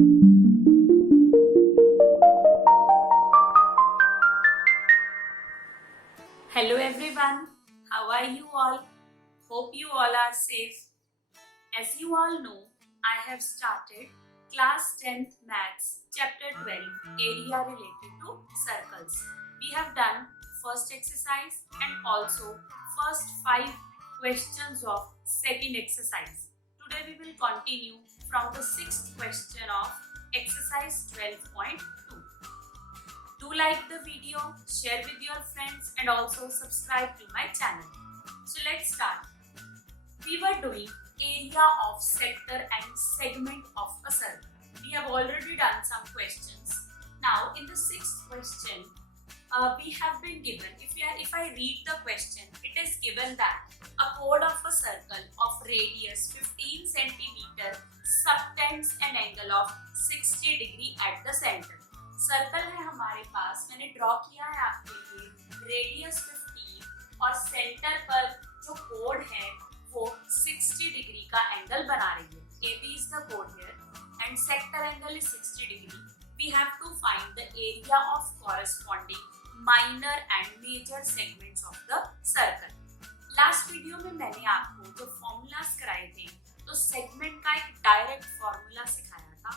Hello everyone, how are you all? Hope you all are safe. As you all know, I have started class 10th maths chapter 12 area related to circles. We have done first exercise and also first 5 questions of second exercise. Today we will continue from the 6th question of exercise 12.2. Do like the video, share with your friends and also subscribe to my channel. So let's start. We were doing area of sector and segment of a circle. We have already done some questions. Now in the 6th question, we have been given, if I read the question, it is given that a chord of a circle of radius 15 cm subtends an angle of 60 degree at the center. Circle है हमारे पास, मैंने draw किया है आपके लिए radius 15 और centre पर जो कोड है वो 60 डिग्री का एंगल बना रही है. AB is the chord here and sector angle is 60 degree. We have to find the area of corresponding minor and major segments of the circle. Last video में मैंने आपको जो फॉर्मूलास कराए थे तो सेगमेंट का एक डायरेक्ट फॉर्मूला सिखाया था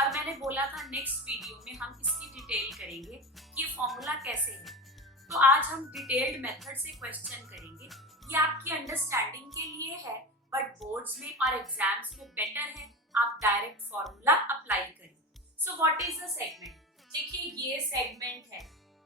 और मैंने बोला था नेक्स्ट वीडियो में हम इसकी डिटेल करेंगे कि ये फॉर्मूला कैसे है. तो आज हम डिटेल्ड मेथड से क्वेश्चन करेंगे. ये आपकी अंडरस्टैंडिंग के लिए है बट बोर्ड्स में और एग्जाम्स में बेटर है आप डायरेक्ट फॉर्मूला अप्लाई करें. So what is the segment? देखिए ये सेगमेंट है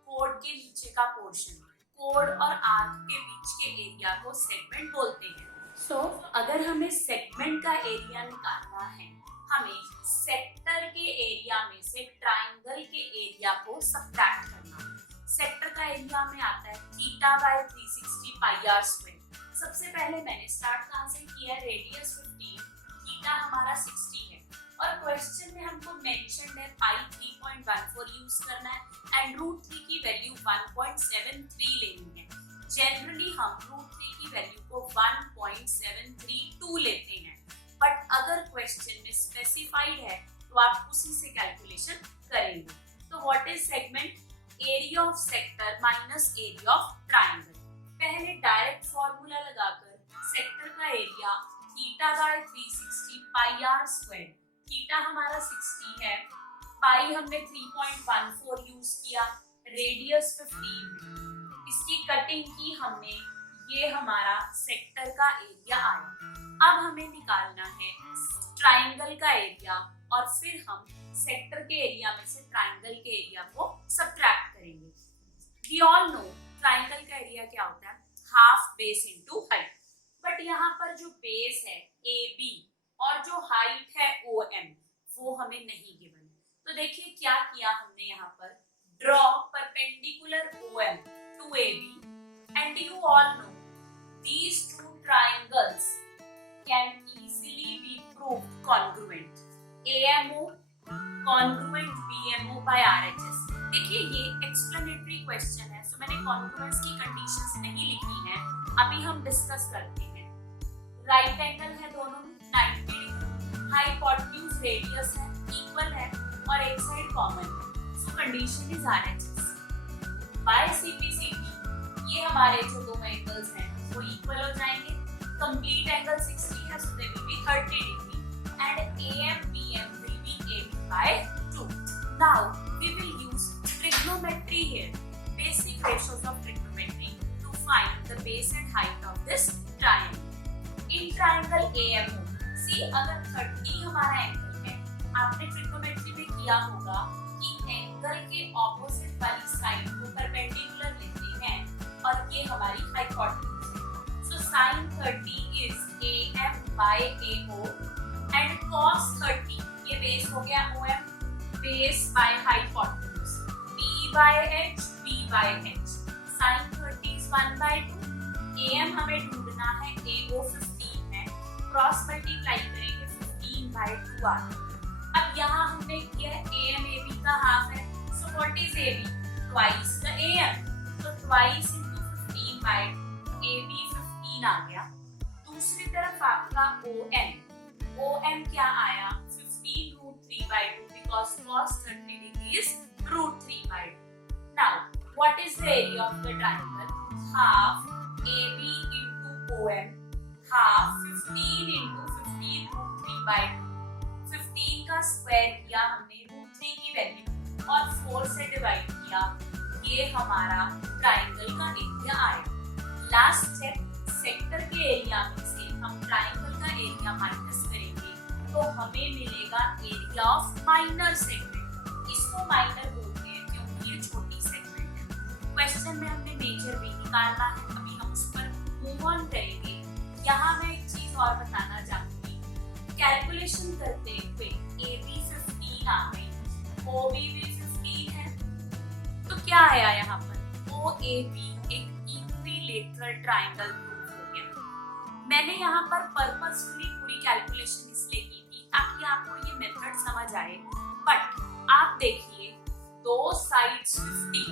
कोड के नीचे का पोर्शन. कोड और आर्क के बीच के एरिया को सेगमेंट बोलते हैं. सो अगर हमें सेगमेंट का एरिया निकालना है हमें सेक्टर के एरिया में से ट्राइंगल के एरिया को सबट्रैक्ट करना. सेक्टर का एरिया में आता है theta by 360 pi are square. सबसे पहले मैंने स्टार्ट कहाँ से किया है, रेडियस 15, थीटा हमारा 60 है और क्वेश्चन में हमको मेंशन्ड है पाई 3.14 यूज करना है एंड रूट 3 की वैल्यू 1.73 लेनी है. जनरली हम रूट 3 की वैल्यू को 1.732 लेते हैं बट अगर क्वेश्चन में स्पेसिफाइड है तो आप उसी से कैलकुलेशन करेंगे. तो what is segment? Area of sector minus area of triangle. पहले डायरेक्ट फॉर्मूला लगाकर सेक्टर का area theta by 360 pi are square. Theta हमारा 60 है, पाई हमने 3.14 यूज किया, रेडियस 15, इसकी कटिंग की हमने, ये हमारा सेक्टर का एरिया आया. अब हमें निकालना है ट्राइंगल का एरिया और फिर हम सेक्टर के एरिया में से ट्राइंगल के एरिया को सबट्रैक्ट करेंगे. वी ऑल नो ट्राइंगल का एरिया क्या होता है, half base into height. But यहाँ पर जो बेस है AB और जो हाइट है OM वो हमें नहीं गिवन. तो देखिए क्या किया हमने यहाँ पर, draw perpendicular OM to AB and you all know these two triangles can easily be proved congruent. AMO congruent BMO by RHS. देखिए ये एक्सप्लेनेटरी क्वेश्चन है, सो मैंने कॉन्ग्रुएंस की कंडीशंस नहीं लिखी हैं, अभी हम डिस्कस करते हैं. राइट एंगल है दोनों 90 डिग्री, हाइपोटेन्यूज रेडियस है इक्वल है और एक साइड कॉमन है. So condition is RHS by CPCT. ये हमारे जो दो एंगल्स हैं वो इक्वल हो जाएंगे. कंप्लीट एंगल 60 है so they will be 30 degree and AM BM will be AB by 2. Now we will use trigonometry here, basic ratios of trigonometry to find the base and height of this triangle. In triangle AMO, see अगर 30 हमारा angle है, आपने trigonometry में किया होगा कि angle के opposite वाली साइड को परपेंडिकुलर लेते हैं और ये हमारी hypotenuse. Sin 30 is AM by AO and cos 30 ये बेस हो गया OM, base by hypotenuse B by H, B by H. Sin 30 is 1 by 2. AM हमें ढूंढना है, AO 15 है, क्रॉस मल्टीप्लाई करेंगे 15 by 2 आता. अब यहाँ हमने किया है AM AB का हाफ है, so what is AB? Twice the AM. So twice into 15 by 2, AB 15 आ गया. दूसरी तरफ आपका OM क्या आया 15 root 3 by 2 because cos 30 degree is root 3 by 2. Now, what is the area of the triangle? Half AB into OM, half 15 into 15 root 3 by 2. 15 का square किया हमने root 3 की वैल्यू और 4 से डिवाइड किया, ये हमारा ट्राइंगल का एरिया आएगा। लास्ट स्टेप, सेक्टर के एरिया में से हम ट्राइंगल का एरिया माइनस करेंगे तो हमें मिलेगा एरिया ऑफ माइनर सेगमेंट। इसको माइनर बोलते हैं क्योंकि ये छोटी सेगमेंट है। क्वेश्चन में हमने मेजर भी निकालना है, अभी हम उस पर मूव ऑन करेंगे। यहाँ मैं एक चीज और बताना चाहूंगी, कैलकुलेशन करते हुए AB 15 आ गई, OB भी 15 है, तो क्या आया यहाँ पर? OAB एक इक्विलेटरल ट्राइंगल प्रूफ हो गया। मैंने यहाँ पर पर्पसफुली पूरी कैलकुलेशन इसलिए की थी ताकि आपको ये मेथड समझ आए। बट आप देखिए, दो साइड्स 50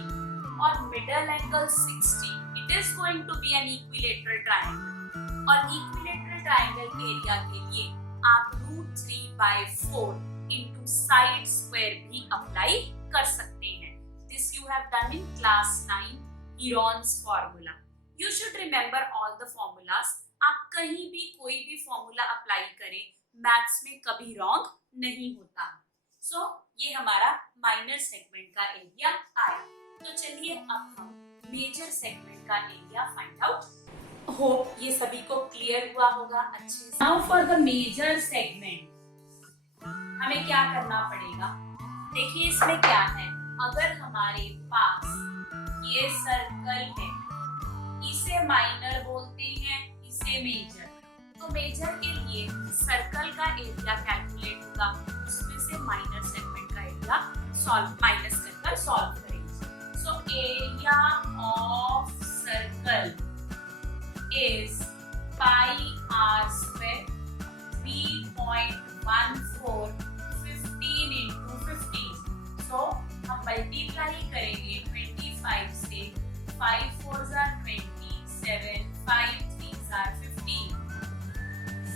और middle angle 60, it is going to be an equilateral triangle. और इक्विलेटरल ट्राइंगल के एरिया के लिए आप root 3 by 4 into side square भी अप्लाई कर सकते हैं। This you have done in class 9 Heron's formula. You should remember all the formulas. आप कहीं भी कोई भी फॉर्मूला अप्लाई करें, मैथ्स में कभी रॉन्ग नहीं होता। सो ये हमारा माइनर सेगमेंट का एरिया आया। तो चलिए अब हम मेजर सेगमेंट का एरिया फाइंड आउट। होप ये सभी को क्लियर हुआ होगा अच्छे से। Now for the major segment हमें क्या करना पड़ेगा? देखिए इसमें क्या है, अगर हमारे पास ये सर्कल है, इसे माइनर बोलते हैं, इसे मेजर। तो मेजर के लिए सर्कल का एरिया कैलकुलेट होगा, उसमें से माइनर सेगमेंट का एरिया माइनस कर सॉल्व करेंगे। सो area of circle is pi r square 3.14 15 into 15। सो हम मल्टीप्लाई करेंगे 25 से, 5 4s are 20, 7 5 3s are 15,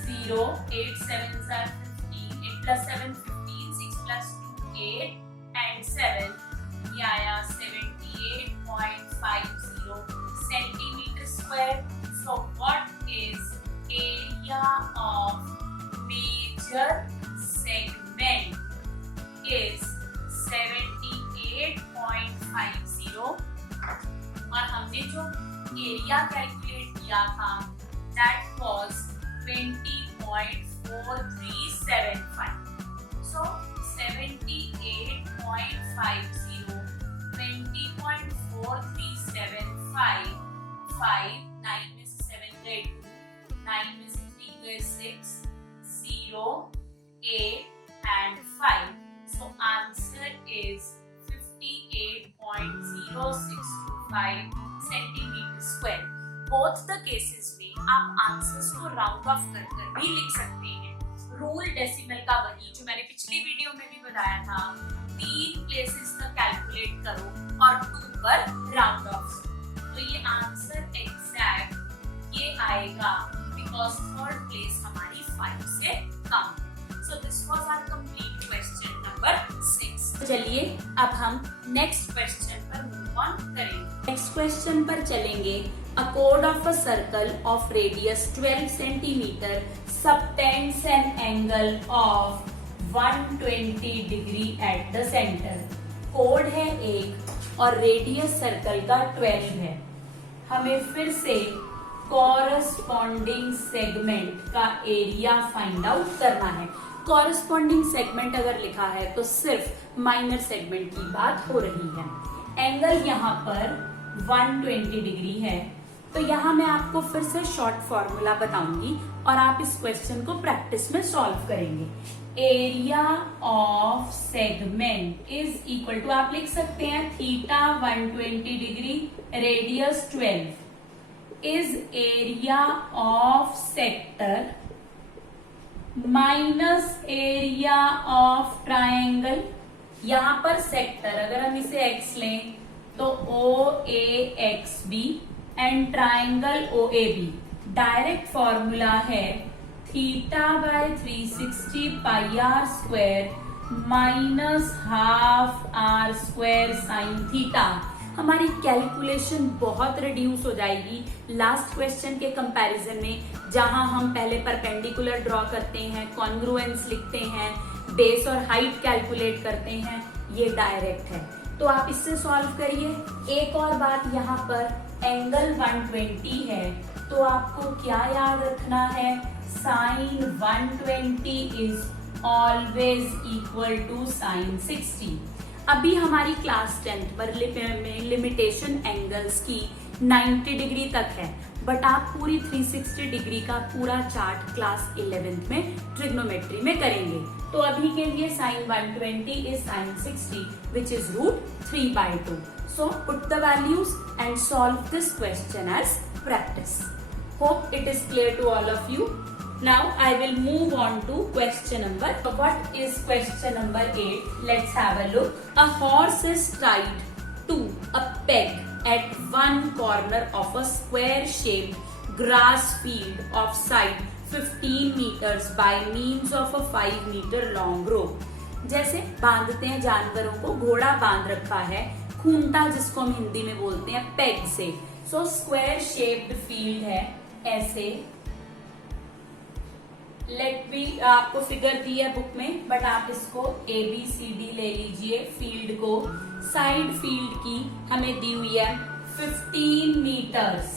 0 8 7s are 15, 8 plus 7 15, 6 plus 2 8 and 7, ये आया 78.50 centimeter square। So what is area of major segment is 78.50 और हमने जो एरिया कैलकुलेट किया था that was 20.4375। So 78.50 20.4375, 5 9 में से 7 गए 2, 9 में से 3 गए 6, 0 8 and 5। So answer is 58.0625 centimeter square। Both the cases में आप आंसर्स को राउंड ऑफ कर भी लिख सकते हैं। रूल डेसिमल का वही जो मैंने पिछली वीडियो में भी बताया था, 3 प्लेसेस तक कैलकुलेट करो और 2 पर राउंड ऑफ। तो ये आंसर एग्जैक्ट ये आएगा बिकॉज थर्ड प्लेस हमारी 5 से कम। So this was our complete question number 6। चलिए अब हम नेक्स्ट क्वेश्चन पर मूव ऑन करेंगे। नेक्स्ट क्वेश्चन पर चलेंगे। A chord of a circle of radius 12 cm subtends an angle of 120 degree at the center। Code है एक और रेडियस सर्कल का 12 है। हमें फिर से कॉरस्पॉन्डिंग सेगमेंट का एरिया फाइंड आउट करना है। कॉरस्पॉन्डिंग सेगमेंट अगर लिखा है तो सिर्फ माइनर सेगमेंट की बात हो रही है। एंगल यहाँ पर 120 डिग्री है, तो यहाँ मैं आपको फिर से शॉर्ट फॉर्मूला बताऊंगी और आप इस क्वेश्चन को प्रैक्टिस में सॉल्व करेंगे। Area of segment is equal to, आप लिख सकते हैं theta 120 degree radius 12 is area of sector minus area of triangle. यहाँ पर सेक्टर अगर हम इसे x लें तो OAXB and triangle OAB। Direct formula है theta by 360 pi r square minus half r square sine theta. हमारी कैलकुलेशन बहुत रिड्यूस हो जाएगी लास्ट क्वेश्चन के कंपैरिजन में, जहां हम पहले परपेंडिकुलर ड्रॉ करते हैं, कॉन्ग्रुएंस लिखते हैं, बेस और हाइट कैलकुलेट करते हैं। ये डायरेक्ट है, तो आप इससे सॉल्व करिए। एक और बात, यहाँ पर एंगल 120 है, तो आपको क्या याद रखना है, sine 120 is always equal to sine 60। अभी हमारी क्लास 10th पर लिमिटेशन एंगल्स की 90 डिग्री तक है, बट आप पूरी 360 डिग्री का पूरा चार्ट क्लास 11th में ट्रिग्नोमेट्री में करेंगे। तो अभी के लिए sine 120 is sine 60 which is √3/2। So put the values and solve this question as practice. Hope it is clear to all of you. Now I will move on to question number. What is question number 8? Let's have a look. A horse is tied to a peg at one corner of a square-shaped grass field of side 15 meters by means of a 5 meter long rope. जैसे बांधते हैं जानवरों को, घोड़ा बांध रखा है, खूंटा जिसको हम हिंदी में बोलते हैं, पेग से। सो स्क्वायर शेप्ड फील्ड है ऐसे। लेट बी, आपको फिगर दी है बुक में, बट आप इसको ABCD ले लीजिए फील्ड को। साइड फील्ड की हमें दी हुई है 15 मीटर्स,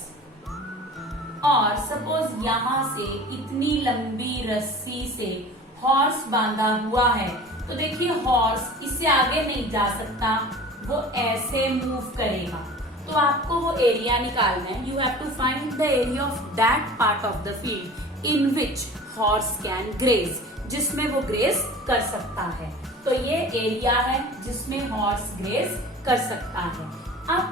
और सपोज यहां से इतनी लंबी रस्सी से हॉर्स बांधा हुआ है, तो देखिए हॉर्स इससे आगे नहीं जा सकता, वो ऐसे मूव करेगा। तो आपको वो एरिया निकालना है। You have to find the area of that part of the field in which horse can graze, जिसमें वो ग्रेज कर सकता है। तो ये एरिया है जिसमें हॉर्स ग्रेज कर सकता है। अब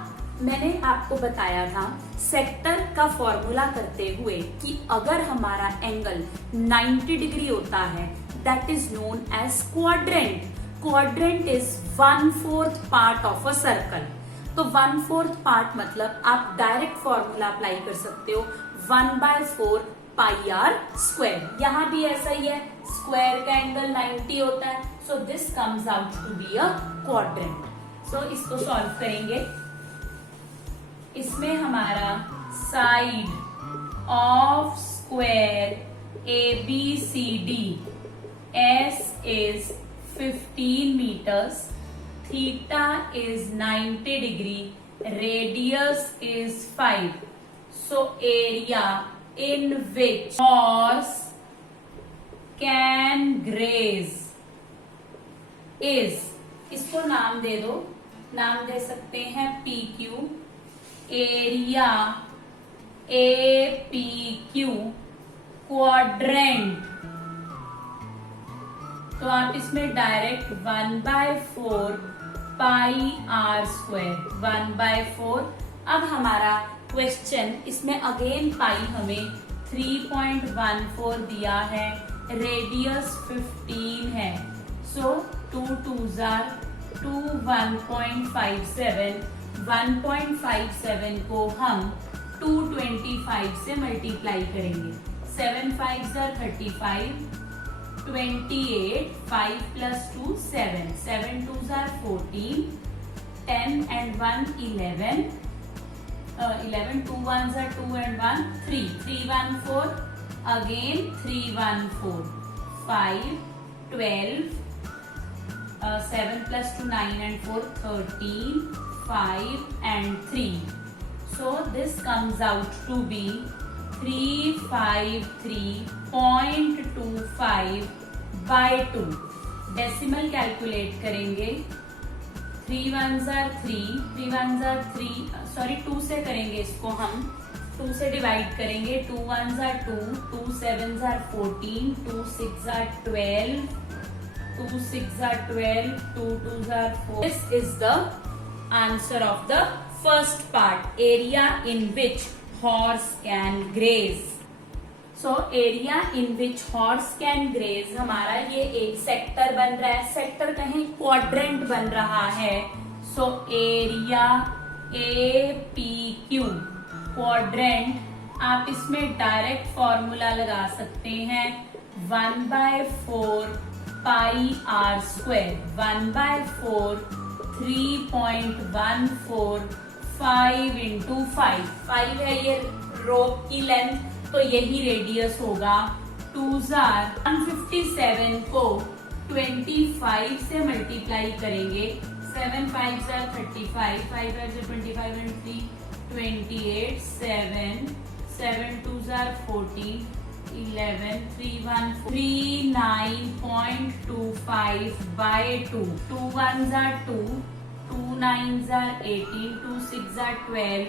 मैंने आपको बताया था सेक्टर का फॉर्मूला करते हुए कि अगर हमारा एंगल 90 डिग्री होता है, that is known as quadrant. Quadrant is 1/4 part of a circle. तो 1/4 पार्ट मतलब आप डायरेक्ट फॉर्मूला अप्लाई कर सकते हो, 1/4 पाई आर स्क्वायर। यहां भी ऐसा ही है, स्क्वायर का एंगल 90 होता है, so this comes out to be a quadrant. So इसको सॉल्व करेंगे। इसमें हमारा side of square ABCD S is 15 meters, theta is 90 degree, radius is 5. So area in which horse can graze is, इसको नाम दे दो, नाम दे सकते हैं PQ, एरिया APQ, क्वाड्रेंट। तो आप इसमें डायरेक्ट 1/4 पाई आर स्क्वायर, 1/4। अब हमारा क्वेश्चन इसमें अगेन पाई हमें 3.14 दिया है, रेडियस 15 है, सो 2 2s are 2, 1.57, 1.57 को हम 225 से मल्टीप्लाई करेंगे। 7 5s are 35, 28, 5 plus 2 7, 7 2s are 14, 10 and 1 11, 11, 2 1s are 2 and 1 3, 3 1 4, again 3 1 4, 5 12, 7 plus 2 9 and 4 13, 5 and 3. So this comes out to be 353.25/2। Decimal calculate करेंगे। 3 1s are 3, 3 1s are 3, sorry 2 से करेंगे इसको हम, 2 से डिवाइड करेंगे। 2 1s are 2, 2 7s are 14, 2 6 are 12, 2 6 are 12, 2 2s are 4. This is the answer of the first part, area in which horse can graze. So area in which horse can graze, हमारा ये एक sector बन रहा है, sector कहीं quadrant बन रहा है। सो एरिया APQ क्वाड्रेंट, आप इसमें डायरेक्ट फॉर्मूला लगा सकते हैं, 1/4 पाई आर स्क्वायर 1/4 3.145 इंटू 5 है ये रोप की लेंथ, तो यही रेडियस होगा। 157 को 25 से मल्टीप्लाई करेंगे, 7 5 35, 5 5 25 and 3 28, 7 2 14, 11 3 1 39.25 by 2, 2 1s are 2, 2 9s are 18, 2 6s are 12.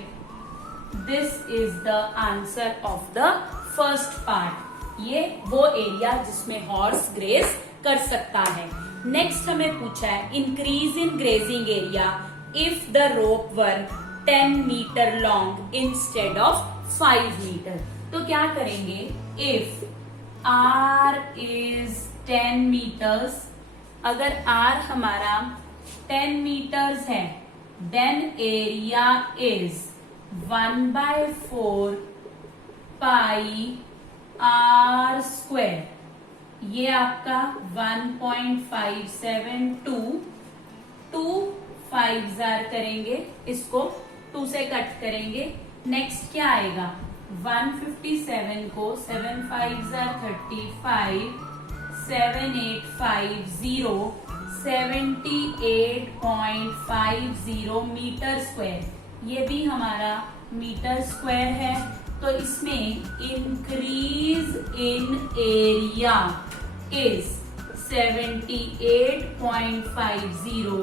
This is the answer of the first part. ये वो एरिया जिसमें हॉर्स ग्रेज कर सकता है। नेक्स्ट हमें पूछा है increase in grazing area if the rope were 10 metre long instead of 5 metre. तो क्या करेंगे, इफ R is 10 meters, अगर R हमारा 10 meters है, then area is 1/4 pi R square. ये आपका 1.572, 2 5s करेंगे, इसको 2 से कट करेंगे। नेक्स्ट क्या आएगा, 157 को 7 5s 35, 7 8 5 0, 78.50 मीटर स्क्वायर। ये भी हमारा मीटर स्क्वायर है। तो इसमें increase in area is 78.50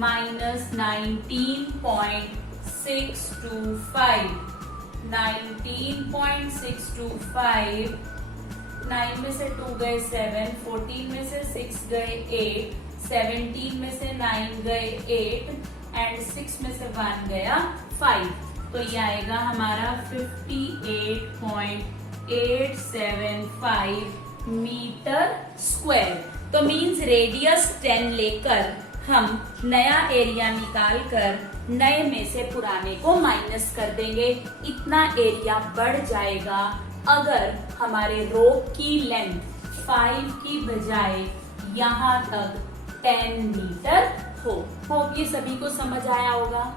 minus 19.625, 19.625, 9 में से 2 गए 7, 14 में से 6 गए 8, 17 में से 9 गए 8 एंड 6 में से 1 गया 5। तो ये आएगा हमारा 58.875 मीटर स्क्वायर। तो मीन्स रेडियस 10 लेकर हम नया एरिया निकाल कर नए में से पुराने को माइनस कर देंगे। इतना एरिया बढ़ जाएगा अगर हमारे रोप की लेंथ 5 की बजाय यहाँ तक 10 मीटर हो। होप ये सभी को समझ आया होगा।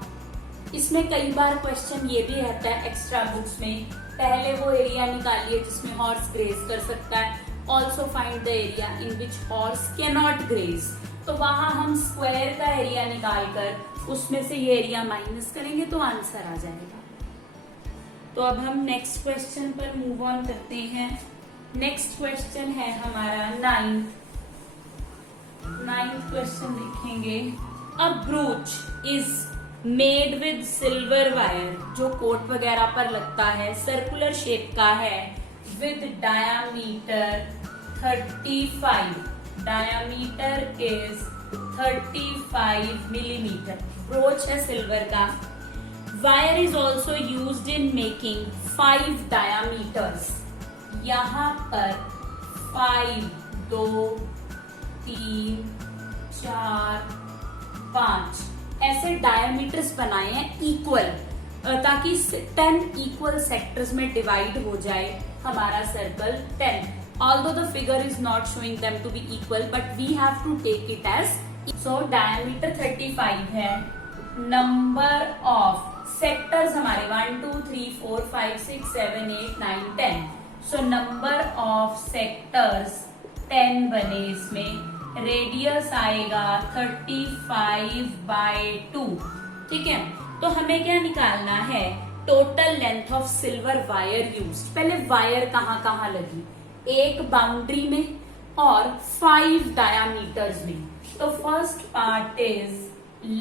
इसमें कई बार क्वेश्चन ये भी रहता है एक्स्ट्रा बुक्स में, पहले वो एरिया निकालिए जिसमें हॉर्स ग्रेज कर सकता है, also find the area in which horse can not graze. तो वहां हम स्क्वायर का एरिया निकाल कर उसमें से ये एरिया माइनस करेंगे तो आंसर आ जाएगा। तो अब हम नेक्स्ट क्वेश्चन पर मूव ऑन करते हैं। नेक्स्ट क्वेश्चन है हमारा 9th क्वेश्चन लिखेंगे। A brooch is made with silver wire, जो कोट वगैरह पर लगता है, सर्कुलर शेप का है, with diameter 35, diameter is 35 millimetre. Brooch है सिल्वर का। Wire is also used in making 5 diameters. यहाँ पर 5, 2 3 4 5 ऐसे डायमीटर्स बनाए हैं इक्वल, ताकि 10 इक्वल सेक्टर्स में डिवाइड हो जाए हमारा circle 10। Although the figure is not showing them to be equal, but we have to take it as so. Diameter 35 है। Number of sectors हमारे 1 2 3 4 5 6 7 8 9 10। So number of sectors 10 बने इसमें। Radius आएगा 35/2। ठीक है, तो हमें क्या निकालना है, total length of silver wire used. पहले वायर कहाँ कहाँ लगी, एक बाउंड्री में और 5 डायामीटर्स में। तो first part is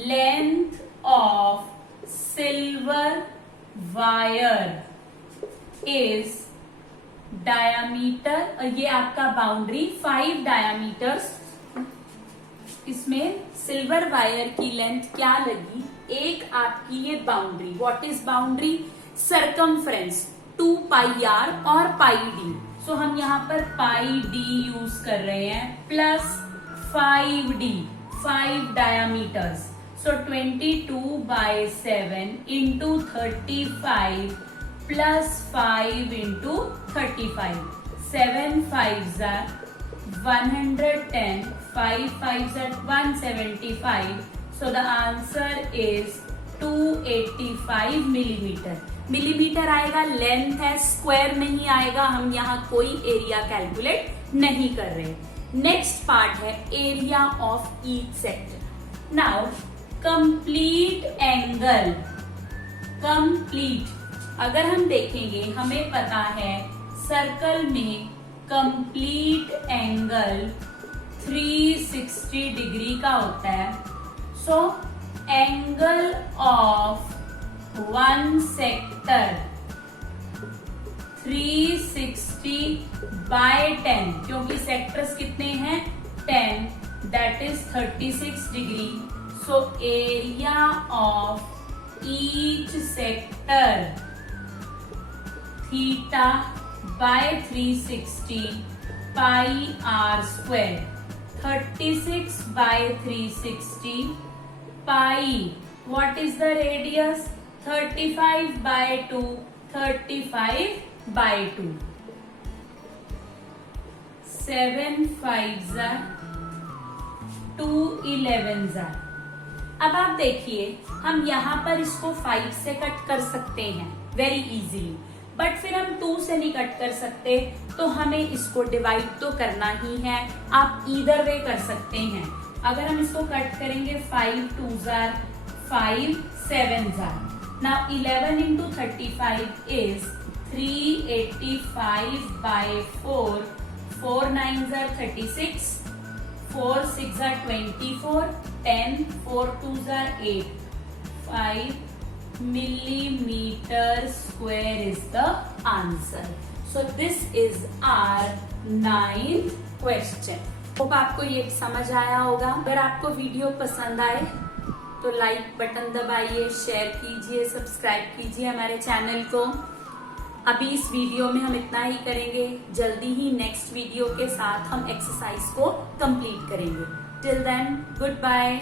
length of silver wire is diameter, ये आपका बाउंड्री 5 डायामीटर्स। इसमें सिल्वर वायर की लेंथ क्या लगी, एक आपकी ये boundary. What is boundary, circumference 2 pi R और पाई डी। सो हम यहाँ पर पाई डी यूज कर रहे हैं, plus 5D, 5 diameters. So 22/7 into 35 plus 5 into 35, 7 5s 110, 5 5s are 175. So the answer is 285 millimeter. Millimetre आएगा, लेंथ है, स्क्वायर नहीं आएगा, हम यहाँ कोई एरिया कैलकुलेट नहीं कर रहे। नेक्स्ट पार्ट है area of each sector. Now complete angle, complete अगर हम देखेंगे, हमें पता है सर्कल में कंप्लीट एंगल 360 डिग्री का होता है। So angle of one sector 360 by 10, क्योंकि सेक्टर्स कितने हैं 10, that is 36 degree. So area of each sector theta by 360 pi are square, 36 by 360 pi, what is the radius 35 by 2, 35 by 2, 7 5s are 2 11s are। अब आप देखिए, हम यहाँ पर इसको 5 से कट कर सकते हैं वेरी इजीली, बट फिर हम 2 से नहीं कट कर सकते, तो हमें इसको डिवाइड तो करना ही है। आप ईदर वे कर सकते हैं। अगर हम इसको कट करेंगे 5 2s are 5, 7s are। Now 11 into 35 is 385 by 4, 4 9s are 36, 4 6 are 24, 10, 4 2s are 8, 5 millimeter square is the answer. So this is our 9th question. Hope आपको ये समझ आया होगा। अगर आपको वीडियो पसंद आए तो लाइक बटन दबाइए, शेयर कीजिए, सब्सक्राइब कीजिए हमारे चैनल को। अभी इस वीडियो में हम इतना ही करेंगे, जल्दी ही नेक्स्ट वीडियो के साथ हम एक्सरसाइज को कंप्लीट करेंगे। Till then good bye.